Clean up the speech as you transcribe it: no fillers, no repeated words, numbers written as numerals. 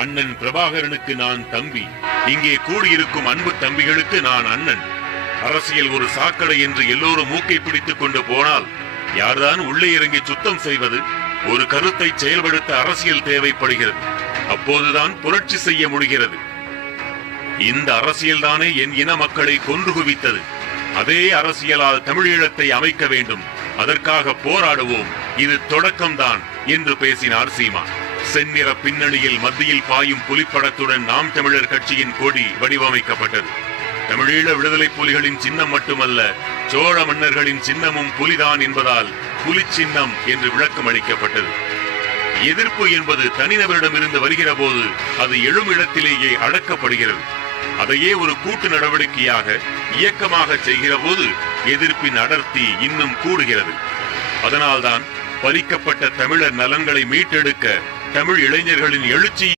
அண்ணன் பிரபாகரனுக்கு நான் தம்பி, இங்கே கூடியிருக்கும் அன்பு தம்பிகளுக்கு நான் அண்ணன். அரசியல் ஒரு சாக்கடை என்று எல்லோரும் மூக்கை பிடித்துக் கொண்டு போனால் யார்தான் உள்ளே இறங்கி சுத்தம் செய்வது? ஒரு கருத்தை செயல்படுத்த அரசியல் தேவைப்படுகிறது. அப்போதுதான் புரட்சி செய்ய முடிகிறது. இந்த அரசியல் தானே என் இன மக்களை கொன்று குவித்தது. அதே அரசியலால் தமிழீழத்தை அமைக்க வேண்டும். அதற்காக போராடுவோம். இது தொடக்கம்தான் என்று பேசினார் சீமான். செந்நிற பின்னணியில் மத்தியில் பாயும் புலிப்படத்துடன் நாம் தமிழர் கட்சியின் கொடி வடிவமைக்கப்பட்டது. தமிழீழ விடுதலை புலிகளின் சின்னம் மட்டுமல்ல, சோழ மன்னர்களின் சின்னமும் புலிதான் என்பதால் புலி சின்னம் என்று விளக்கம் அளிக்கப்பட்டது. எதிர்ப்பு என்பது தனிநபரிடமிருந்து வருகிற போது அது எழும் இடத்திலேயே அடக்கப்படுகிறது. அதையே ஒரு கூட்டு நடவடிக்கையாக இயக்கமாக செய்கிற போது எதிர்ப்பின் அடர்த்தி இன்னும் கூடுகிறது. அதனால்தான் பறிக்கப்பட்ட தமிழர் நலன்களை மீட்டெடுக்க தமிழ் இளைஞர்களின் எழுச்சி